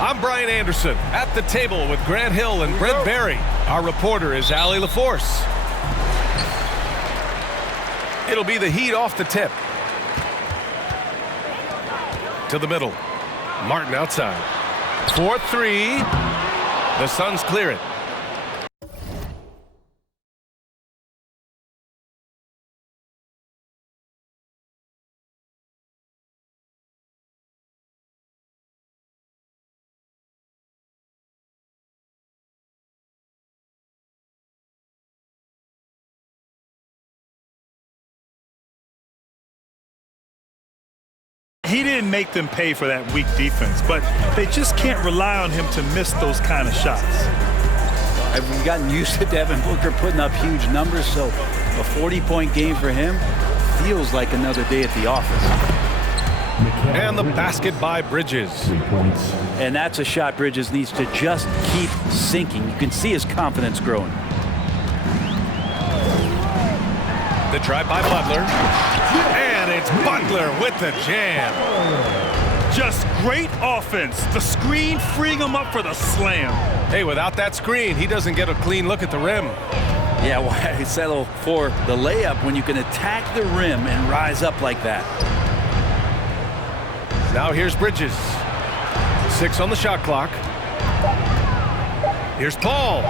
I'm Brian Anderson at the table with Grant Hill and Brent Barry. Our reporter is Allie LaForce. It'll be the Heat off the tip. To the middle. Martin outside. 4-3. The Suns clear it. He didn't make them pay for that weak defense, but they just can't rely on him to miss those kind of shots. We've gotten used to Devin Booker putting up huge numbers, so a 40-point game for him feels like another day at the office. And the basket by Bridges. 3 points. And that's a shot Bridges needs to just keep sinking. You can see his confidence growing. The drive by Butler. And it's Butler with the jam. Just great offense. The screen freeing him up for the slam. Hey, without that screen, he doesn't get a clean look at the rim. Yeah, why settle for the layup when you can attack the rim and rise up like that? Now here's Bridges. 6 on the shot clock. Here's Paul.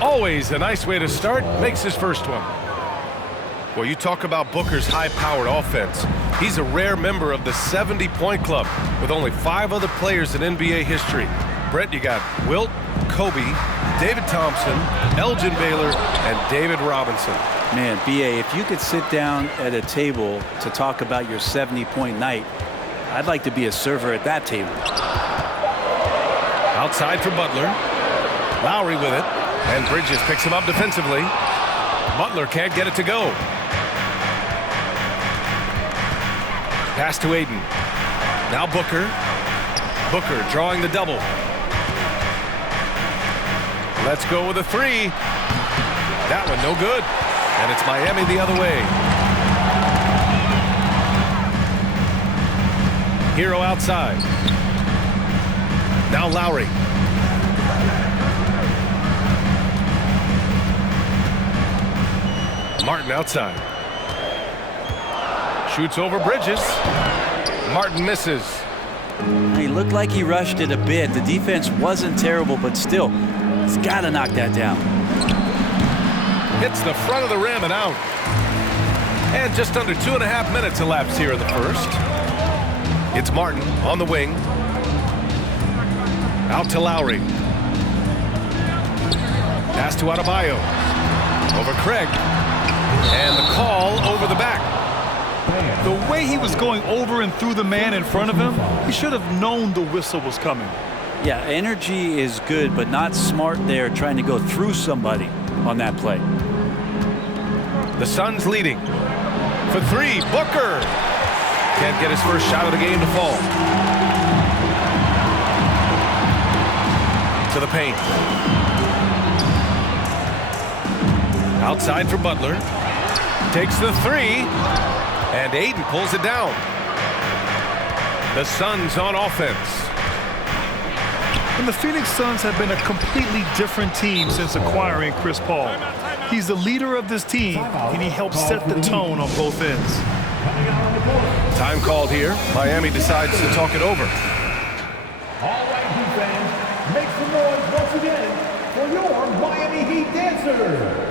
Always a nice way to start. Makes his first one. Well, you talk about Booker's high-powered offense. He's a rare member of the 70-point club with only 5 other players in NBA history. Brett, you got Wilt, Kobe, David Thompson, Elgin Baylor, and David Robinson. Man, B.A., if you could sit down at a table to talk about your 70-point night, I'd like to be a server at that table. Outside for Butler. Lowry with it. And Bridges picks him up defensively. Butler can't get it to go. Pass to Aiden. Now Booker. Booker drawing the double. Let's go with a 3. That one no good. And it's Miami the other way. Hero outside. Now Lowry. Martin outside. Shoots over Bridges. Martin misses. He looked like he rushed it a bit. The defense wasn't terrible, but still, he's got to knock that down. Hits the front of the rim and out. And just under 2.5 minutes elapsed here in the first. It's Martin on the wing. Out to Lowry. Pass to Adebayo. Over Craig. And the call over the back. The way he was going over and through the man in front of him, he should have known the whistle was coming. Yeah, energy is good, but not smart there trying to go through somebody on that play. The Suns leading. For three, Booker. Can't get his first shot of the game to fall. To the paint. Outside for Butler. Takes the three. And Ayton pulls it down. The Suns on offense. And the Phoenix Suns have been a completely different team since acquiring Chris Paul. He's the leader of this team, and he helps set the tone on both ends. Time called here. Miami decides to talk it over. All right, Heat fans, make some noise once again for your Miami Heat dancer.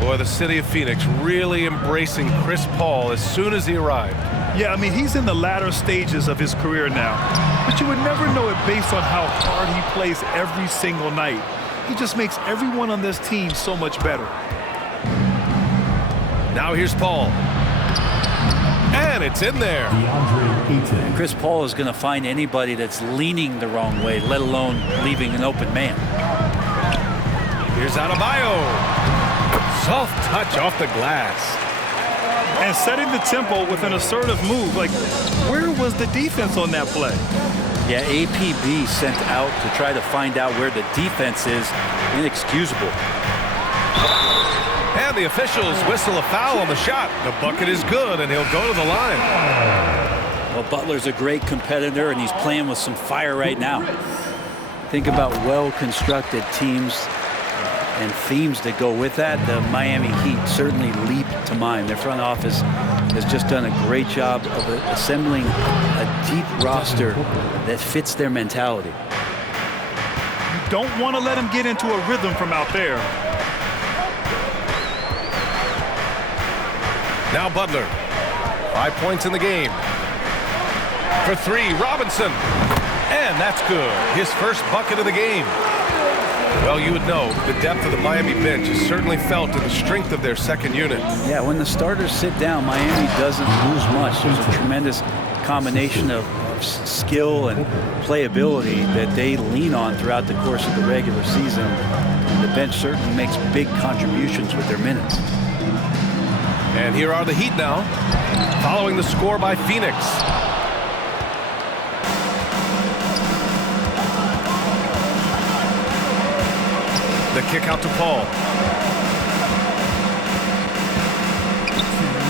Boy, the city of Phoenix really embracing Chris Paul as soon as he arrived. Yeah, I mean, he's in the latter stages of his career now. But you would never know it based on how hard he plays every single night. He just makes everyone on this team so much better. Now here's Paul. And it's in there. And Chris Paul is going to find anybody that's leaning the wrong way, let alone leaving an open man. Here's Adebayo. Soft touch off the glass. And setting the tempo with an assertive move. Like, where was the defense on that play? Yeah, APB sent out to try to find out where the defense is. Inexcusable. And the officials whistle a foul on the shot. The bucket is good, and he'll go to the line. Well, Butler's a great competitor, and he's playing with some fire right now. Think about well-constructed teams and themes that go with that. The Miami Heat certainly leap to mind. Their front office has just done a great job of assembling a deep roster that fits their mentality. You don't want to let him get into a rhythm from out there. Now Butler. 5 points in the game. For three, Robinson. And that's good. His first bucket of the game. Well, you would know the depth of the Miami bench is certainly felt in the strength of their second unit. Yeah, when the starters sit down, Miami doesn't lose much. There's a tremendous combination of skill and playability that they lean on throughout the course of the regular season. And the bench certainly makes big contributions with their minutes. And here are the Heat now, following the score by Phoenix. The kick out to Paul.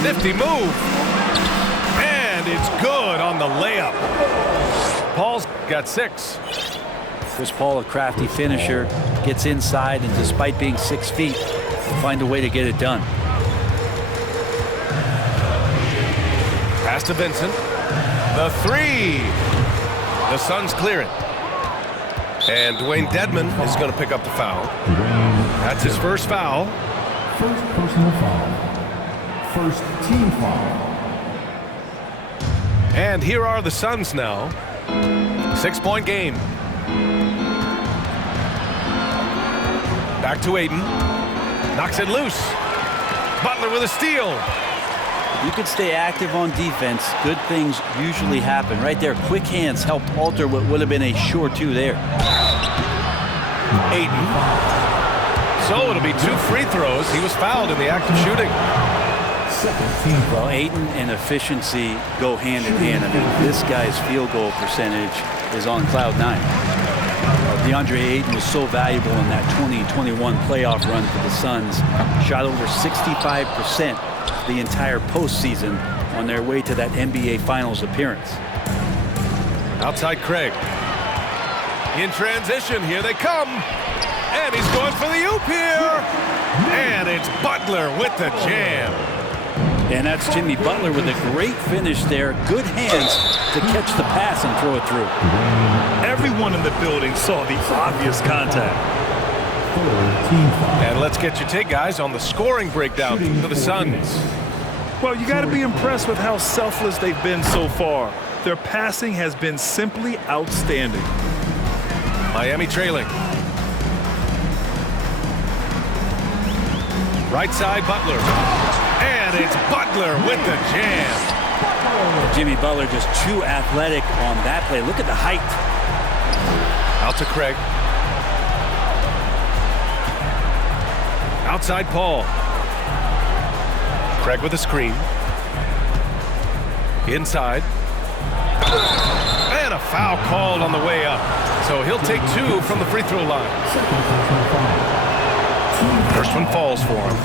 Nifty move. And it's good on the layup. Paul's got 6. Chris Paul, a crafty finisher, gets inside, and despite being 6 feet, find a way to get it done. Pass to Vincent. The three. The Suns clear it. And Dwayne Dedman is going to pick up the foul. That's his first foul. First personal foul. First team foul. And here are the Suns now. 6-point game. Back to Ayton. Knocks it loose. Butler with a steal. You can stay active on defense. Good things usually happen. Right there, quick hands helped alter what would have been a sure 2 there. Ayton. So it'll be 2 free throws. He was fouled in the act of shooting. Well, Ayton and efficiency go hand in hand. I mean, this guy's field goal percentage is on cloud 9. DeAndre Ayton was so valuable in that 2021 playoff run for the Suns. Shot over 65% the entire postseason on their way to that NBA Finals appearance. Outside Craig. In transition, here they come. And he's going for the oop here. And it's Butler with the jam. And that's Jimmy Butler with a great finish there. Good hands to catch the pass and throw it through. Everyone in the building saw the obvious contact. And let's get your take, guys, on the scoring breakdown for the Suns. Well, you got to be impressed with how selfless they've been so far. Their passing has been simply outstanding. Miami trailing. Right side, Butler. And it's Butler with the jam. Jimmy Butler just too athletic on that play. Look at the height. Out to Craig. Outside Paul. Craig with a screen. Inside. And a foul called on the way up. So he'll take 2 from the free throw line. First one falls for him.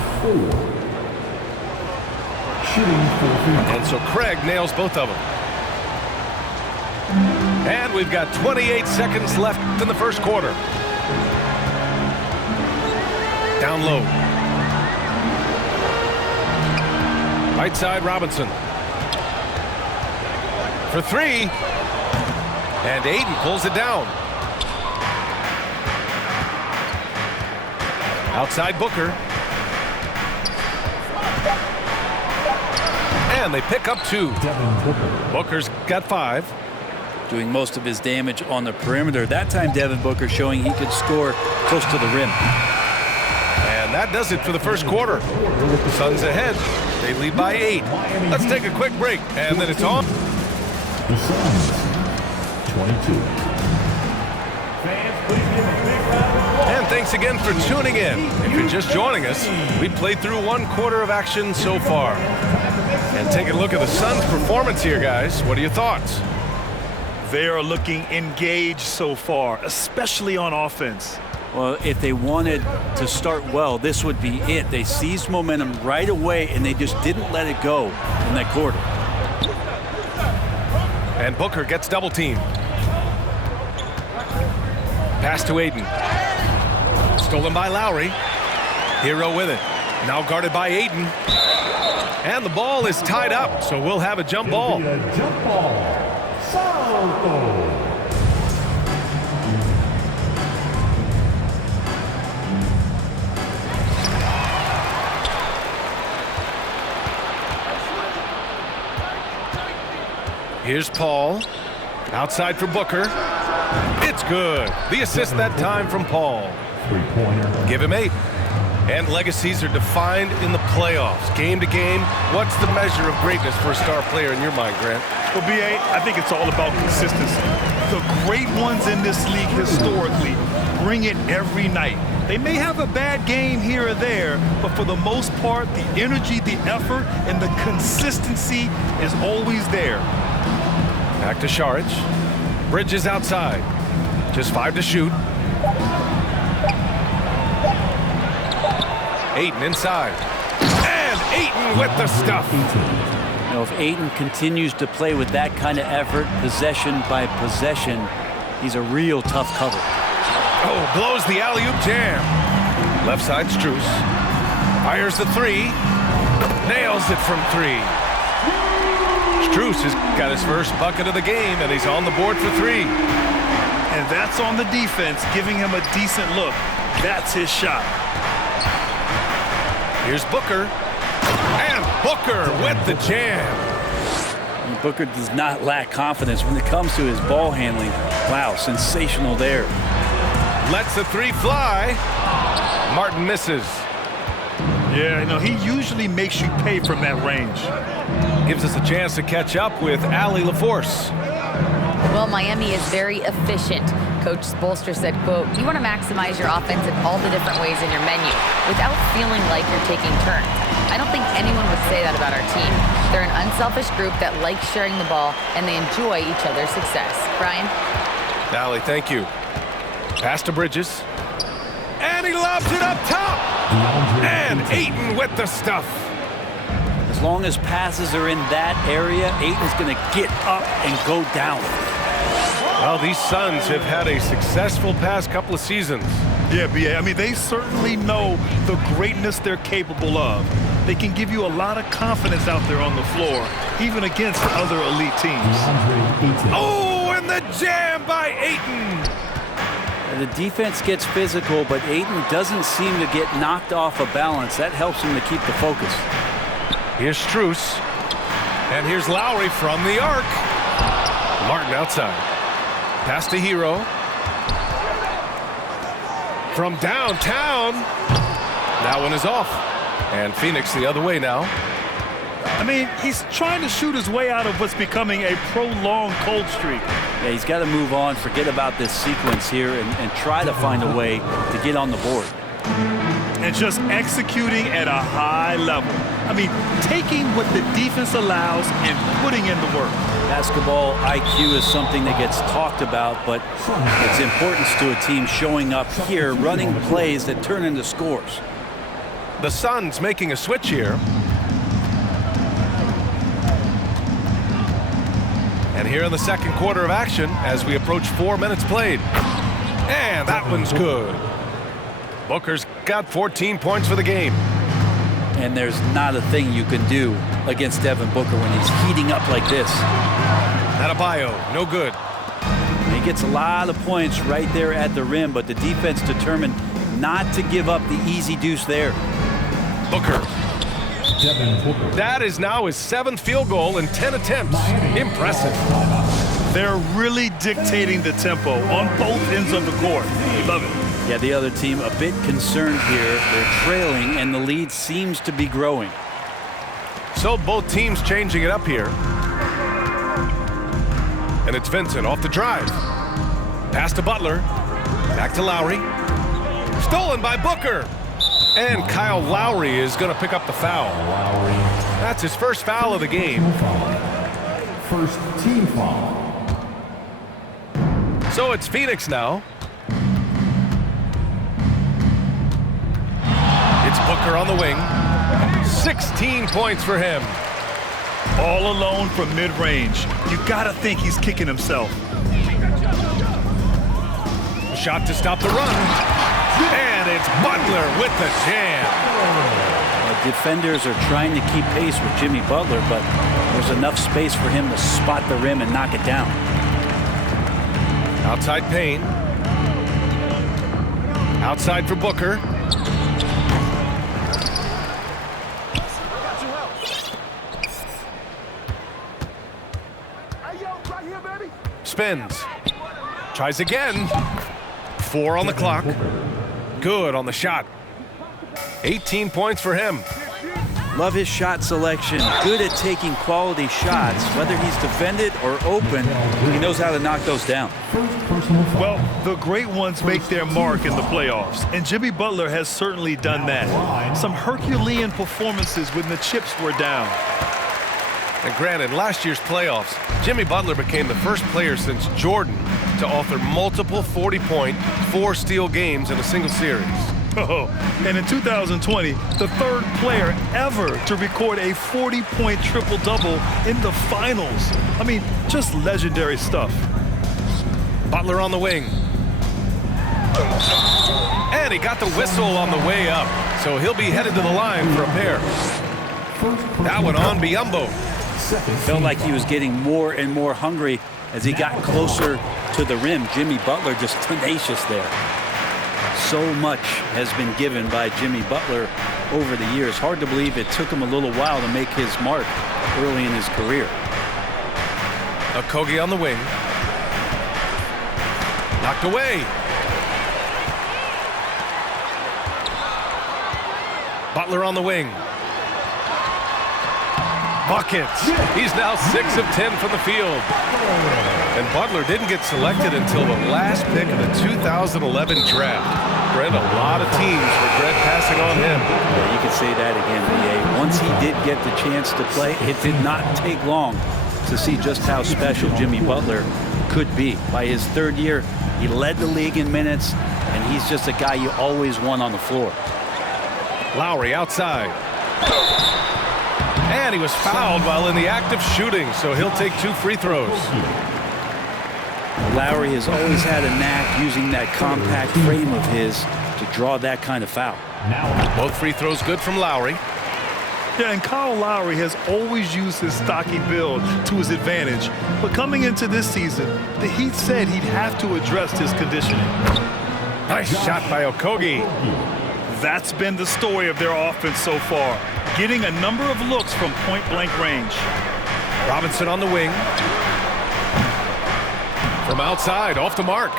And so Craig nails both of them. And we've got 28 seconds left in the first quarter. Down low. Right side, Robinson. For 3. And Aiden pulls it down. Outside Booker. And they pick up 2. Booker's got 5. Doing most of his damage on the perimeter. That time Devin Booker showing he could score close to the rim. And that does it for the first quarter. Suns ahead. They lead by 8. Let's take a quick break, and then it's on. The Suns, 22. And thanks again for tuning in. If you're just joining us, we played through 1 quarter of action so far. And taking a look at the Suns' performance here, guys. What are your thoughts? They are looking engaged so far, especially on offense. Well, if they wanted to start well, this would be it. They seized momentum right away, and they just didn't let it go in that quarter. And Booker gets double teamed. Pass to Aiden. Stolen by Lowry. Hero with it. Now guarded by Aiden. And the ball is tied up, so we'll have a jump ball. Jump ball. Here's Paul. Outside for Booker. It's good. The assist that time from Paul. Three-pointer. Give him 8. And legacies are defined in the playoffs. Game to game, what's the measure of greatness for a star player in your mind, Grant? Well, B.A., I think it's all about consistency. The great ones in this league historically bring it every night. They may have a bad game here or there, but for the most part, the energy, the effort, and the consistency is always there. Back to Saric. Bridges outside. Just 5 to shoot. Ayton inside. And Ayton with the stuff. You know, if Ayton continues to play with that kind of effort, possession by possession, he's a real tough cover. Oh, blows the alley-oop jam. Left side, Strus. Fires the 3. Nails it from 3. Strus has got his first bucket of the game, and he's on the board for 3. And that's on the defense, giving him a decent look. That's his shot. Here's Booker. And Booker with the jam. And Booker does not lack confidence when it comes to his ball handling. Wow, sensational there. Lets the 3 fly. Martin misses. Yeah, you know, he usually makes you pay from that range. Gives us a chance to catch up with Allie LaForce. Well, Miami is very efficient. Coach Spoelstra said, quote, "You want to maximize your offense in all the different ways in your menu without feeling like you're taking turns." I don't think anyone would say that about our team. They're an unselfish group that likes sharing the ball, and they enjoy each other's success. Brian? Allie, thank you. Pass to Bridges. And he lobs it up top. And Ayton with the stuff. As long as passes are in that area, Ayton's going to get up and go down. Well, these Suns have had a successful past couple of seasons. Yeah, B.A., I mean, they certainly know the greatness they're capable of. They can give you a lot of confidence out there on the floor, even against other elite teams. Oh, and the jam by Ayton. The defense gets physical, but Ayton doesn't seem to get knocked off of balance. That helps him to keep the focus. Here's Strus. And here's Lowry from the arc. Martin outside. Pass to Hero. From downtown. That one is off. And Phoenix the other way now. I mean, he's trying to shoot his way out of what's becoming a prolonged cold streak. Yeah, he's got to move on, forget about this sequence here, and try to find a way to get on the board. And just executing at a high level. I mean, taking what the defense allows and putting in the work. Basketball IQ is something that gets talked about, but its importance to a team showing up here, running plays that turn into scores. The Suns making a switch here. And here in the second quarter of action as we approach 4 minutes played. And that one's good. Booker's got 14 points for the game. And there's not a thing you can do against Devin Booker when he's heating up like this. Adebayo, no good. He gets a lot of points right there at the rim, but the defense determined not to give up the easy deuce there. Booker. That is now his 7th field goal in 10 attempts. Impressive. They're really dictating the tempo on both ends of the court. We love it. Yeah, the other team a bit concerned here. They're trailing, and the lead seems to be growing. So both teams changing it up here. And it's Vincent off the drive. Pass to Butler. Back to Lowry. Stolen by Booker. And Kyle Lowry is going to pick up the foul. That's his first foul of the game. First team foul. So it's Phoenix now. It's Booker on the wing. 16 points for him. All alone from mid-range. You got to think he's kicking himself. A shot to stop the run. And it's Butler with the jam. Defenders are trying to keep pace with Jimmy Butler, but there's enough space for him to spot the rim and knock it down. Outside Payne. Outside for Booker. Spins. Tries again. 4 on the clock. Good on the shot. 18 points for him. Love his shot selection. Good at taking quality shots. Whether he's defended or open, he knows how to knock those down. Well, the great ones make their mark in the playoffs, and Jimmy Butler has certainly done that. Some Herculean performances when the chips were down. And granted, last year's playoffs, Jimmy Butler became the first player since Jordan to author multiple 40-point, 4-steal games in a single series. Oh, and in 2020, the third player ever to record a 40-point triple-double in the finals. I mean, just legendary stuff. Butler on the wing. And he got the whistle on the way up, so he'll be headed to the line for a pair. That one on Biyombo. Felt like he was getting more and more hungry as he got closer to the rim. Jimmy Butler just tenacious there. So much has been given by Jimmy Butler over the years. Hard to believe it took him a little while to make his mark early in his career. Okogie on the wing. Knocked away. Butler on the wing. Buckets. He's now 6 of 10 from the field. And Butler didn't get selected until the last pick of the 2011 draft. Brent, a lot of teams regret passing on him. Yeah, you can say that again, BA. Once he did get the chance to play, it did not take long to see just how special Jimmy Butler could be. By his third year, he led the league in minutes, and he's just a guy you always want on the floor. Lowry outside. And he was fouled while in the act of shooting, so he'll take 2 free throws. Lowry has always had a knack using that compact frame of his to draw that kind of foul. Both free throws good from Lowry. Yeah, and Kyle Lowry has always used his stocky build to his advantage. But coming into this season, the Heat said he'd have to address his conditioning. Nice shot by Okogie. That's been the story of their offense so far, getting a number of looks from point-blank range. Robinson on the wing. From outside, off the mark.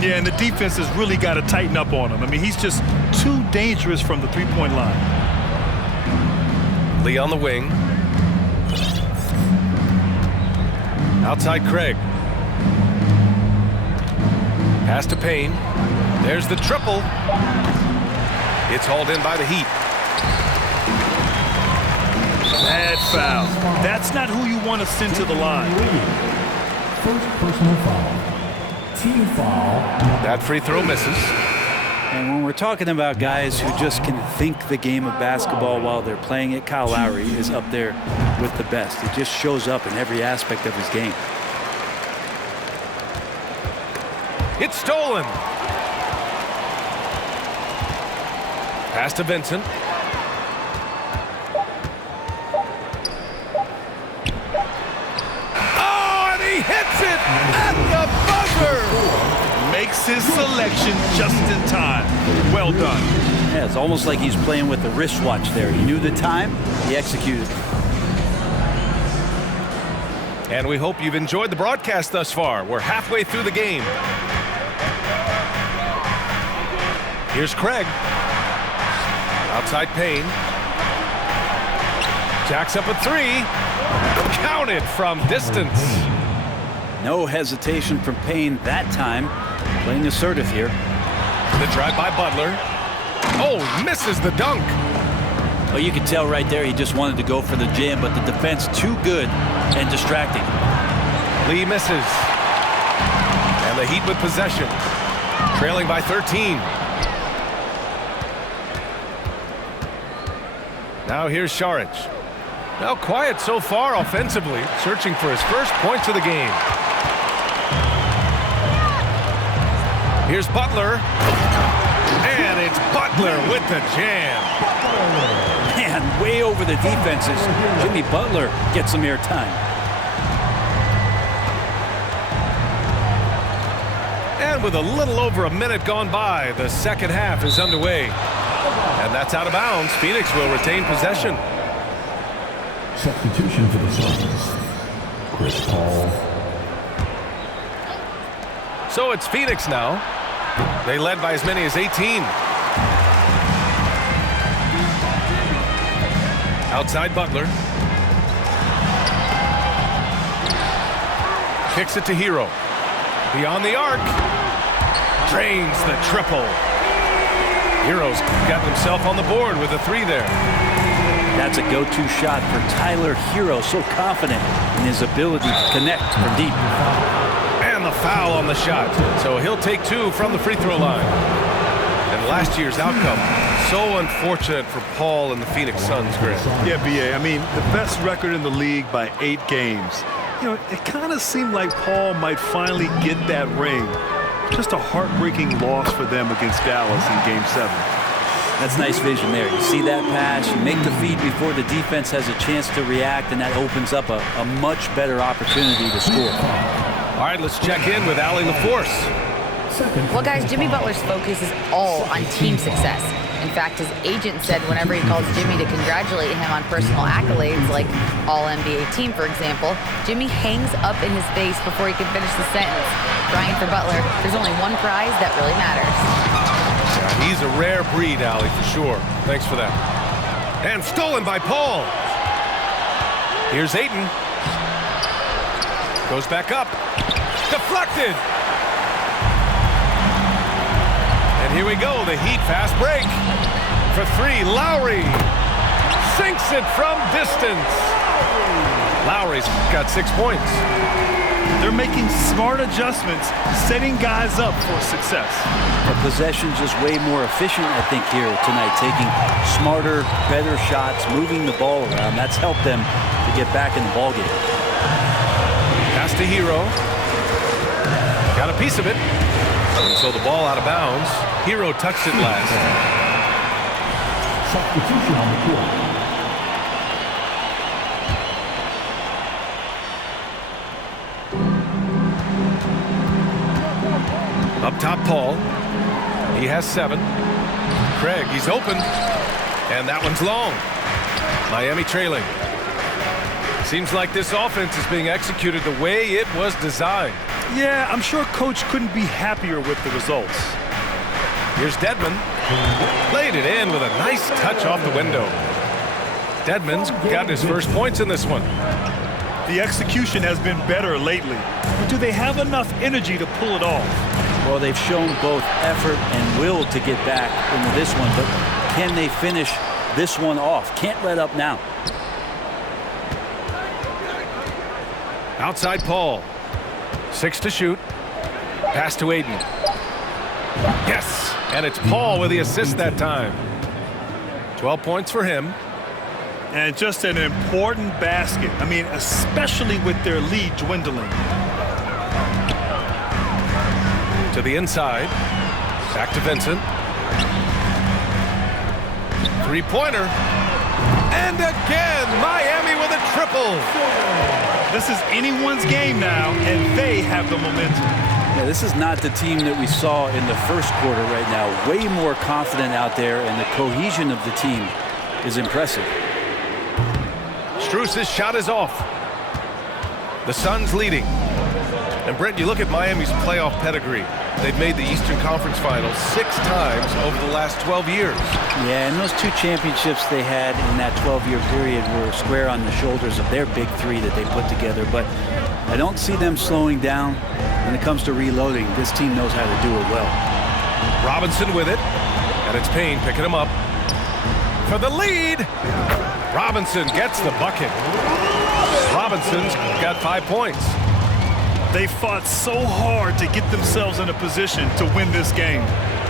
Yeah, and the defense has really got to tighten up on him. I mean, he's just too dangerous from the three-point line. Lee on the wing. Outside Craig. Pass to Payne. There's the triple. It's hauled in by the Heat. Bad foul. That's not who you want to send to the line. First personal foul. Team foul. That free throw misses. And when we're talking about guys who just can think the game of basketball while they're playing it, Kyle Lowry is up there with the best. He just shows up in every aspect of his game. It's stolen. Pass to Vincent. Oh, and he hits it at the buzzer. Makes his selection just in time. Well done. Yeah, it's almost like he's playing with the wristwatch there. He knew the time, he executed. And we hope you've enjoyed the broadcast thus far. We're halfway through the game. Here's Craig. Outside Payne. Jacks up a three. Counted from distance. No hesitation from Payne that time. Playing assertive here. The drive by Butler. Oh, misses the dunk. Oh, you could tell right there he just wanted to go for the jam, but the defense too good and distracting. Lee misses. And the Heat with possession. Trailing by 13. Now here's Šarić. Now quiet so far offensively, searching for his first points of the game. Here's Butler. And it's Butler with the jam. Man, way over the defenses. Jimmy Butler gets some airtime. And with a little over a minute gone by, the second half is underway. And that's out of bounds. Phoenix will retain possession. Substitution for the Suns. Chris Paul. So it's Phoenix now. They led by as many as 18. Outside Butler. Kicks it to Hero. Beyond the arc. Drains the triple. Hero's got himself on the board with a three there. That's a go-to shot for Tyler Hero. So confident in his ability to connect from deep. And the foul on the shot. So he'll take two from the free throw line. And last year's outcome, so unfortunate for Paul and the Phoenix Suns, Grant. Yeah, B.A. I mean, the best record in the league by 8 games. You know, it kind of seemed like Paul might finally get that ring. Just a heartbreaking loss for them against Dallas in Game 7. That's nice vision there. You see that pass, you make the feed before the defense has a chance to react, and that opens up a much better opportunity to score. All right, let's check in with Allie LaForce. Well, guys, Jimmy Butler's focus is all on team success. In fact, his agent said whenever he calls Jimmy to congratulate him on personal accolades, like All-NBA team, for example, Jimmy hangs up in his face before he can finish the sentence. Crying for Butler, there's only one prize that really matters. Yeah, he's a rare breed, Allie, for sure. Thanks for that. And stolen by Paul. Here's Ayton. Goes back up. Deflected. And here we go, the Heat fast break. For three, Lowry sinks it from distance. Lowry's got 6 points. They're making smart adjustments, setting guys up for success. The possession just way more efficient, I think, here tonight, taking smarter, better shots, moving the ball around. That's helped them to get back in the ballgame. Pass to Hero. Got a piece of it. And so the ball out of bounds. Hero touched it last. Substitution on the court. Up top, Paul. He has 7. Craig, he's open. And that one's long. Miami trailing. Seems like this offense is being executed the way it was designed. Yeah, I'm sure Coach couldn't be happier with the results. Here's Dedman. Laid it in with a nice touch off the window. Dedman's got his first points in this one. The execution has been better lately, but do they have enough energy to pull it off? Well, they've shown both effort and will to get back into this one, but can they finish this one off? Can't let up now. Outside Paul. 6 to shoot. Pass to Aiden. Yes, and it's Paul with the assist that time. 12 points for him. And just an important basket. I mean, especially with their lead dwindling. To the inside. Back to Vincent. Three-pointer. And again, Miami with a triple. This is anyone's game now, and they have the momentum. Yeah, this is not the team that we saw in the first quarter right now. Way more confident out there, and the cohesion of the team is impressive. Strus's shot is off. The Suns leading. And Brent, you look at Miami's playoff pedigree. They've made the Eastern Conference Finals 6 times over the last 12 years. Yeah, and those 2 championships they had in that 12-year period were square on the shoulders of their big 3 that they put together. But I don't see them slowing down when it comes to reloading. This team knows how to do it well. Robinson with it. And it's Payne picking him up. For the lead. Robinson gets the bucket. Robinson's got 5 points. They fought so hard to get themselves in a position to win this game.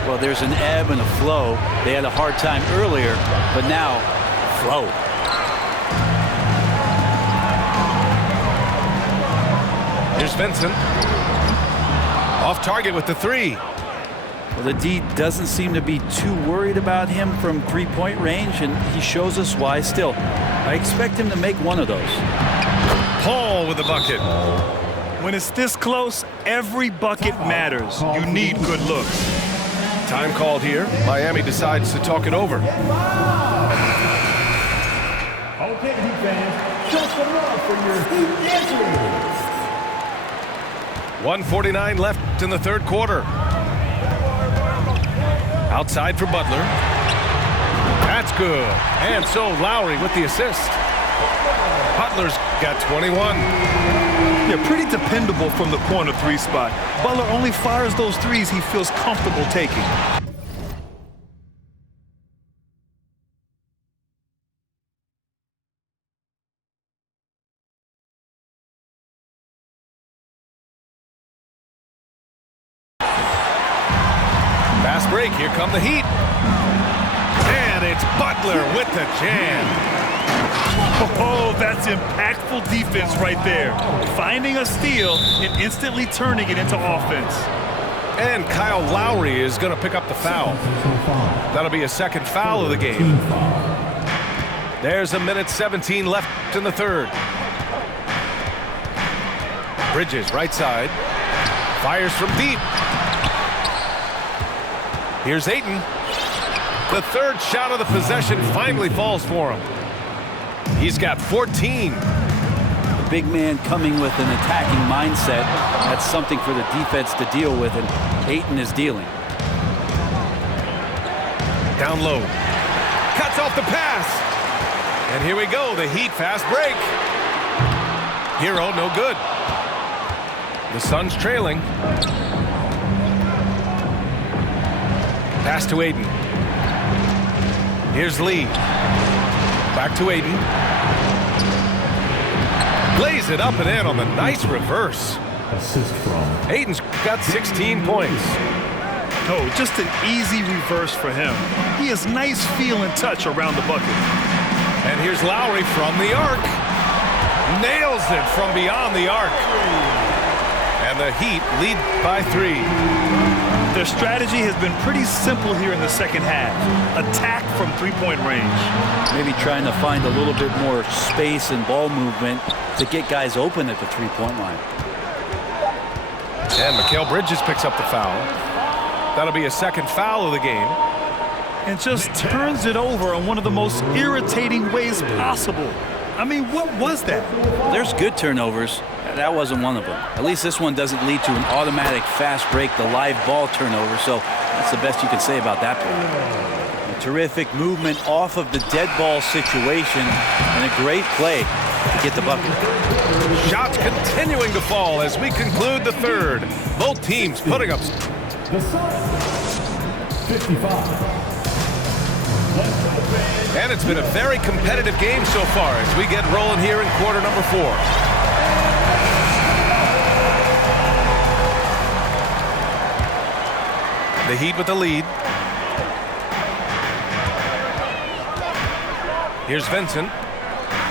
Well, there's an ebb and a flow. They had a hard time earlier, but now, flow. Here's Vincent. Off target with the 3. Well, the D doesn't seem to be too worried about him from 3-point range, and he shows us why still. I expect him to make one of those. Paul with the bucket. When it's this close, every bucket matters. You need good looks. Time called here. Miami decides to talk it over. Okay, Heat fans, show some love for your Heat entry. 1:49 left in the third quarter. Outside for Butler. That's good. And so Lowry with the assist. Butler's got 21. They're pretty dependable from the corner 3 spot. Butler only fires those 3s he feels comfortable taking. Fast break. Here come the Heat. And it's Butler with the jam. Oh, that's impactful defense right there. Finding a steal and instantly turning it into offense. And Kyle Lowry is going to pick up the foul. That'll be a second foul of the game. There's 1:17 left in the third. Bridges, right side. Fires from deep. Here's Ayton. The third shot of the possession finally falls for him. He's got 14. The big man coming with an attacking mindset. That's something for the defense to deal with, and Ayton is dealing. Down low. Cuts off the pass. And here we go, the Heat fast break. Hero, no good. The Suns trailing. Pass to Ayton. Here's Lee. Back to Ayton. Lays it up and in on the nice reverse. Assist from Ayton's got 16 points. Oh, just an easy reverse for him. He has nice feel and touch around the bucket. And here's Lowry from the arc. Nails it from beyond the arc. And the Heat lead by 3. Their strategy has been pretty simple here in the second half. Attack from 3-point range. Maybe trying to find a little bit more space and ball movement to get guys open at the 3-point line. And Mikal Bridges picks up the foul. That'll be a second foul of the game. And just turns it over in one of the most irritating ways possible. I mean, what was that? There's good turnovers. That wasn't one of them. At least this one doesn't lead to an automatic fast break, the live ball turnover, so that's the best you can say about that play. A terrific movement off of the dead ball situation and a great play to get the bucket. Shots continuing to fall as we conclude the third. Both teams putting up. The Suns, 55. And it's been a very competitive game so far as we get rolling here in quarter number 4. The Heat with the lead. Here's Vincent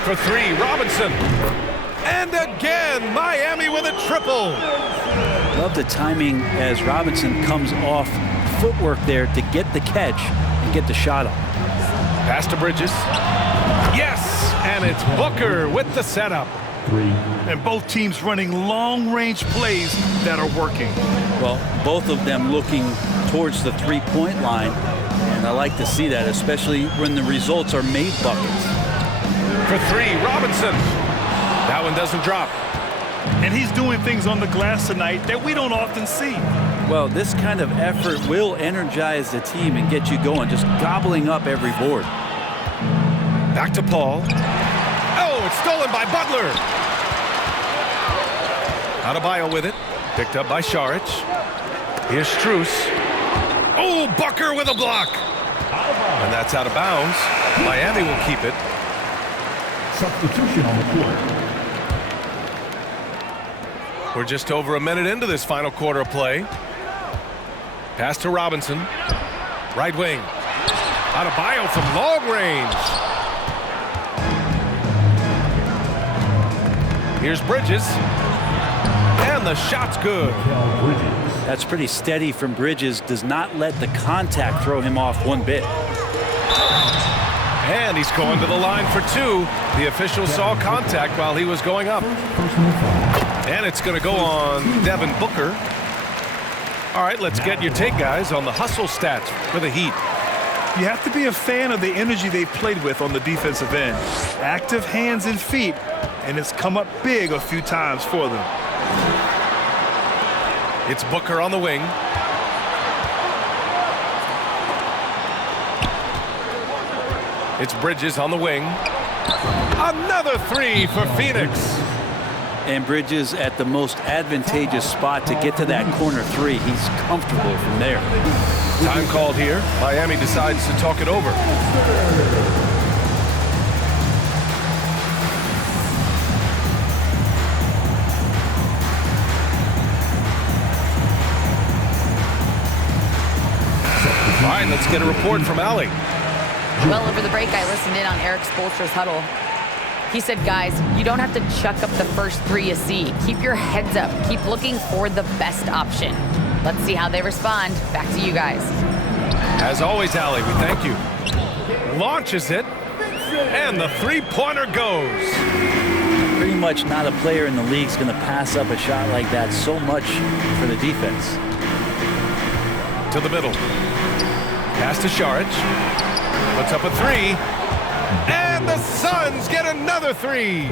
for 3. Robinson. And again, Miami with a triple. Love the timing as Robinson comes off footwork there to get the catch and get the shot up. Pass to Bridges. Yes, and it's Booker with the setup. 3. And both teams running long-range plays that are working. Well, both of them looking towards the three-point line, and I like to see that, especially when the results are made buckets. For 3, Robinson. That one doesn't drop. And he's doing things on the glass tonight that we don't often see. Well, this kind of effort will energize the team and get you going, just gobbling up every board. Back to Paul. Oh, it's stolen by Butler. Adebayo with it. Picked up by Saric. Here's Strus. Oh, Booker with a block. And that's out of bounds. Miami will keep it. Substitution on the court. We're just over a minute into this final quarter of play. Pass to Robinson. Right wing. Adebayo from long range. Here's Bridges. And the shot's good. That's pretty steady from Bridges. Does not let the contact throw him off one bit. And he's going to the line for 2. The official saw contact while he was going up. And it's going to go on Devin Booker. All right, let's get your take, guys, on the hustle stats for the Heat. You have to be a fan of the energy they've played with on the defensive end. Active hands and feet, and it's come up big a few times for them. It's Booker on the wing. It's Bridges on the wing. Another 3 for Phoenix. And Bridges at the most advantageous spot to get to that corner 3. He's comfortable from there. Time called here. Miami decides to talk it over. All right, let's get a report from Allie. Well, over the break, I listened in on Eric Spoelstra's huddle. He said, guys, you don't have to chuck up the first 3 you see. Keep your heads up. Keep looking for the best option. Let's see how they respond. Back to you guys. As always, Allie, we thank you. Launches it, and the 3-pointer goes. Pretty much not a player in the league is going to pass up a shot like that so much for the defense. To the middle. Pass to Saric. Puts up a 3. And the Suns get another 3.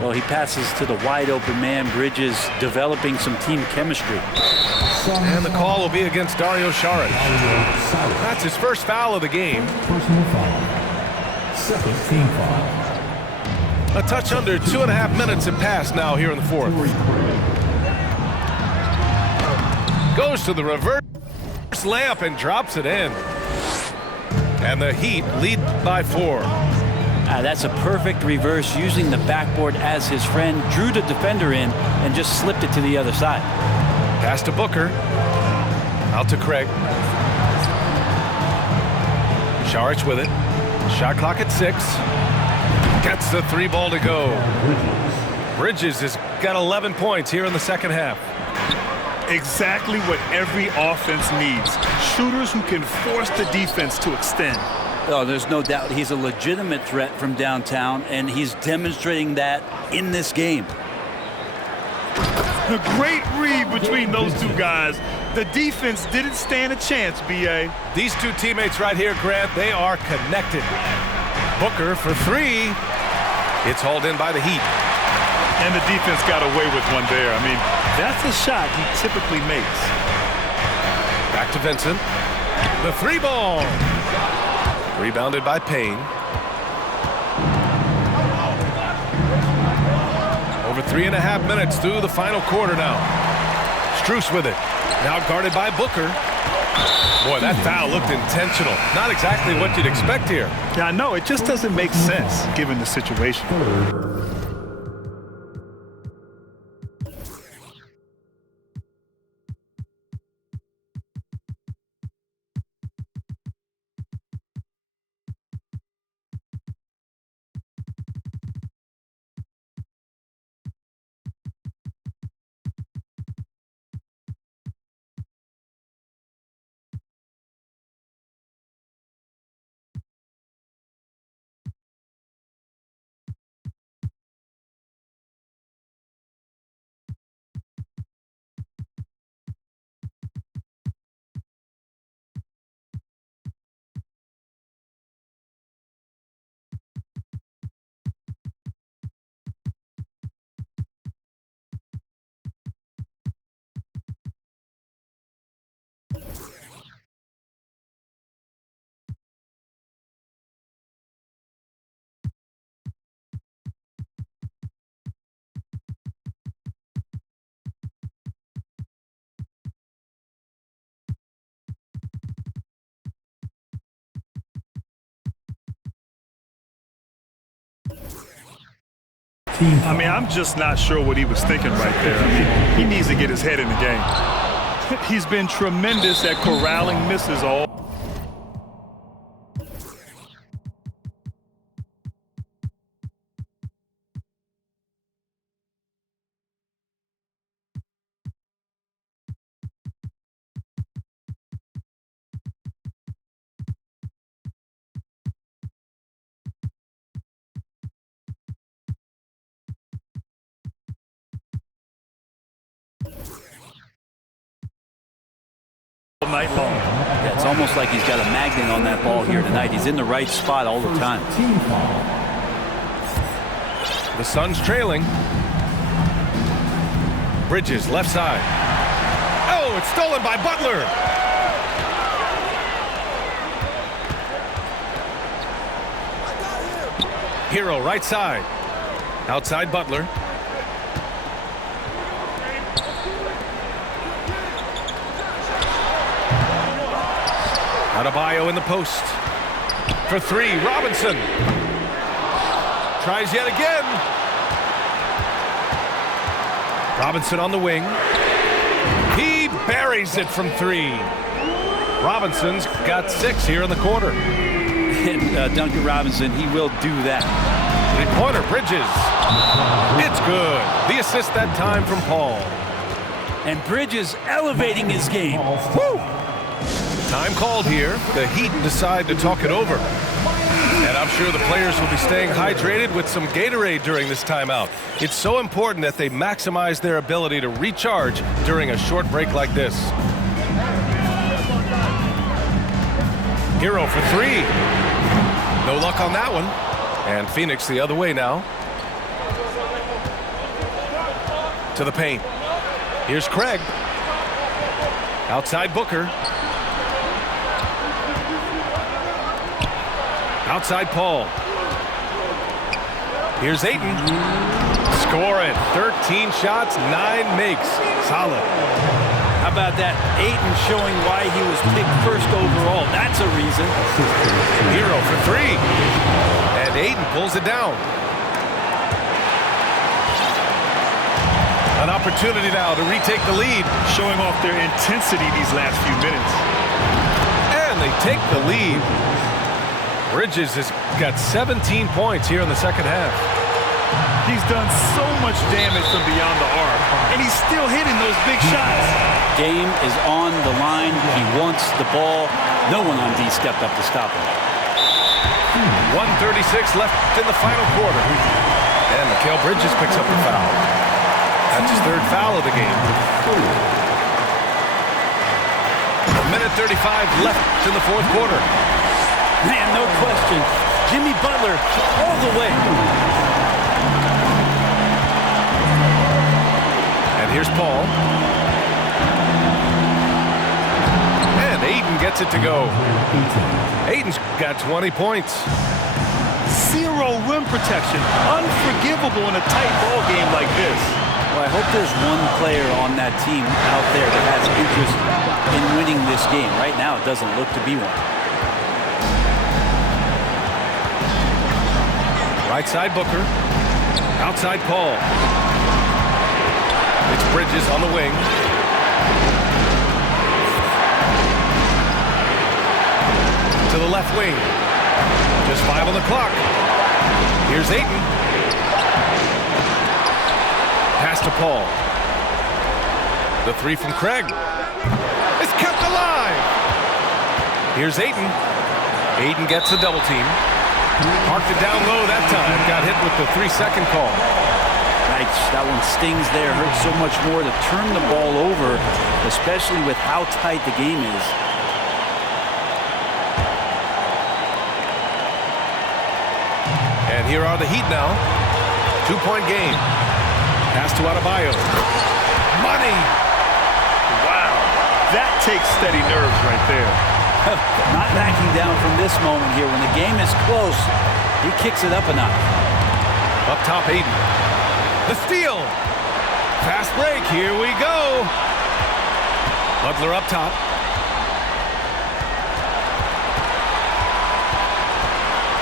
Well, he passes to the wide open man. Bridges developing some team chemistry. And the call will be against Dario Saric. That's his first foul of the game. Personal foul. Second team foul. A touch under 2.5 minutes have passed now here in the 4th. Goes to the reverse layup and drops it in. And the Heat lead by 4. That's a perfect reverse, using the backboard as his friend. Drew the defender in and just slipped it to the other side. Pass to Booker. Out to Craig. Saric with it. Shot clock at 6. Gets the 3-ball to go. Bridges has got 11 points here in the second half. Exactly what every offense needs. Shooters who can force the defense to extend. Oh, there's no doubt he's a legitimate threat from downtown, and he's demonstrating that in this game. A great read between those two guys. The defense didn't stand a chance, B.A. These two teammates right here, Grant, they are connected. Booker for three. It's hauled in by the Heat. And the defense got away with one there. I mean, that's a shot he typically makes. Back to Vincent. The three ball. Rebounded by Payne. Over 3.5 minutes through the final quarter now. Strus with it. Now guarded by Booker. Boy, that foul looked intentional. Not exactly what you'd expect here. Yeah, I know. It just doesn't make sense given the situation. I mean, I'm just not sure what he was thinking right there. I mean, he needs to get his head in the game. He's been tremendous at corralling misses all. Night long. Yeah, it's almost like he's got a magnet on that ball here tonight. He's in the right spot all the time. The Suns trailing. Bridges, left side. Oh, it's stolen by Butler. Hero, right side. Outside Butler. Adebayo in the post. For three, Robinson. Tries yet again. Robinson on the wing. He buries it from three. Robinson's got 6 here in the quarter. And Duncan Robinson, he will do that. Three-pointer, Bridges. It's good. The assist that time from Paul. And Bridges elevating his game. Woo! Time called here. The Heat decide to talk it over. And I'm sure the players will be staying hydrated with some Gatorade during this timeout. It's so important that they maximize their ability to recharge during a short break like this. Hero for three. No luck on that one. And Phoenix the other way now. To the paint. Here's Craig. Outside Booker. Outside Paul. Here's Ayton. Scoring. 13 shots, 9 makes. Solid. How about that? Ayton showing why he was picked first overall. That's a reason. Hero for three. And Ayton pulls it down. An opportunity now to retake the lead. Showing off their intensity these last few minutes. And they take the lead. Bridges has got 17 points here in the second half. He's done so much damage from beyond the arc, and he's still hitting those big shots. Game is on the line. He wants the ball. No one on D stepped up to stop him. 1:36 left in the final quarter. And Mikal Bridges picks up the foul. And That's his third foul of the game. 1:35 left in the fourth quarter. Man, no question. Jimmy Butler all the way. And here's Paul. And Ayton gets it to go. Ayton's got 20 points. Zero rim protection. Unforgivable in a tight ball game like this. Well, I hope there's one player on that team out there that has interest in winning this game. Right now, it doesn't look to be one. Right side Booker. Outside Paul. It's Bridges on the wing. To the left wing. Just 5 on the clock. Here's Ayton. Pass to Paul. The three from Craig. It's kept alive. Here's Ayton. Ayton gets a double team. Marked it down low that time. Got hit with the 3-second call. Right, that one stings there. Hurts so much more to turn the ball over, especially with how tight the game is. And here are the Heat now. 2-point game. Pass to Adebayo. Money! Wow. That takes steady nerves right there. Not backing down from this moment here. When the game is close, he kicks it up a notch. Up top, Ayton. The steal. Fast break. Here we go. Butler up top.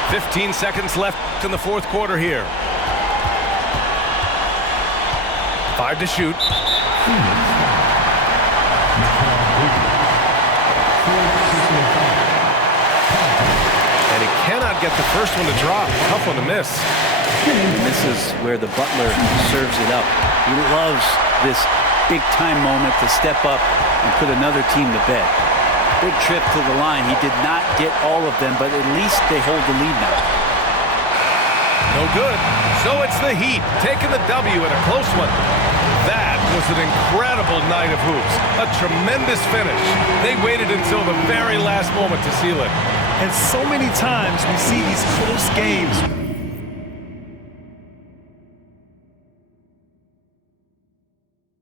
"15 seconds left in the fourth quarter here. 5 to shoot. And he cannot get the first one to drop. Tough one to miss. And this is where the Butler serves it up. He loves this big-time moment to step up and put another team to bed. Big trip to the line. He did not get all of them, but at least they hold the lead now. No good. So it's the Heat taking the W in a close one. That was an incredible night of hoops. A tremendous finish. They waited until the very last moment to seal it. And so many times we see these close games